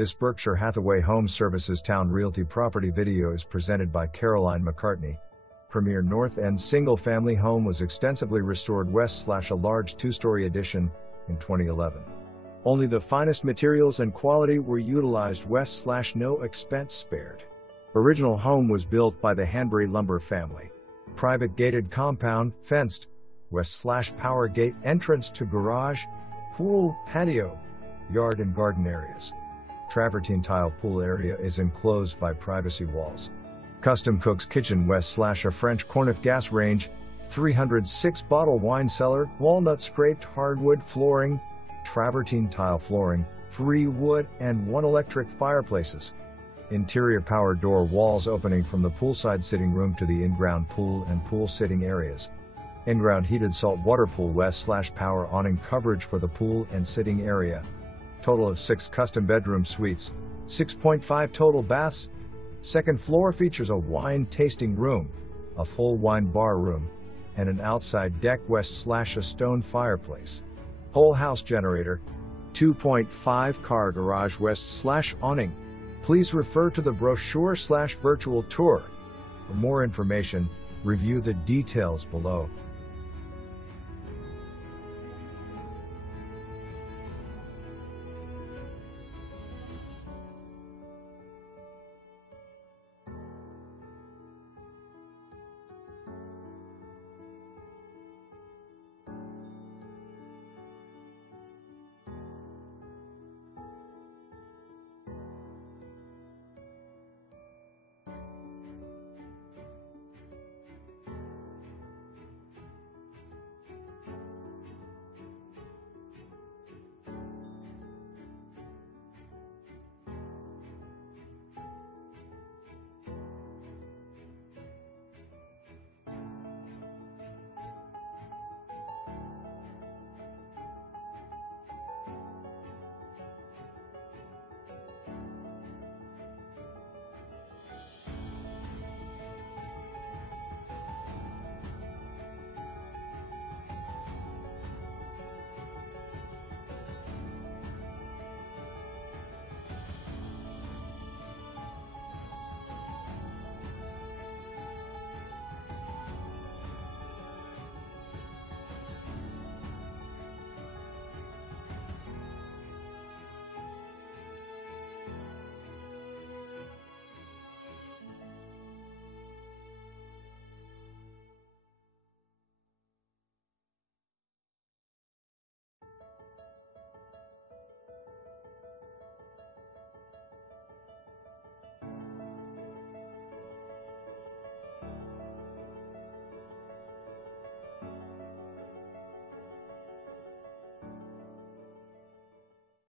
This Berkshire Hathaway HomeServices Towne Realty property video is presented by Caroline McCartney. Premier North End single-family home was extensively restored west/a large two-story addition in 2011. Only the finest materials and quality were utilized west/no expense spared. Original home was built by the Hanbury Lumber family. Private gated compound, fenced, west/power gate entrance to garage, pool, patio, yard and garden areas. Travertine tile pool area is enclosed by privacy walls. Custom cook's kitchen west/a French Cornufe gas range, 306 bottle wine cellar, walnut scraped hardwood flooring, travertine tile flooring, 3 wood and 1 electric fireplaces. Interior power door walls opening from the poolside sitting room to the in-ground pool and pool sitting areas. In-ground heated saltwater pool west/power awning coverage for the pool and sitting area. Total of 6 custom bedroom suites, 6.5 total baths. Second floor features a wine tasting room, a full wine bar room, and an outside deck west/a stone fireplace. Whole house generator, 2.5 car garage west/awning. Please refer to the brochure/virtual tour. For more information, review the details below.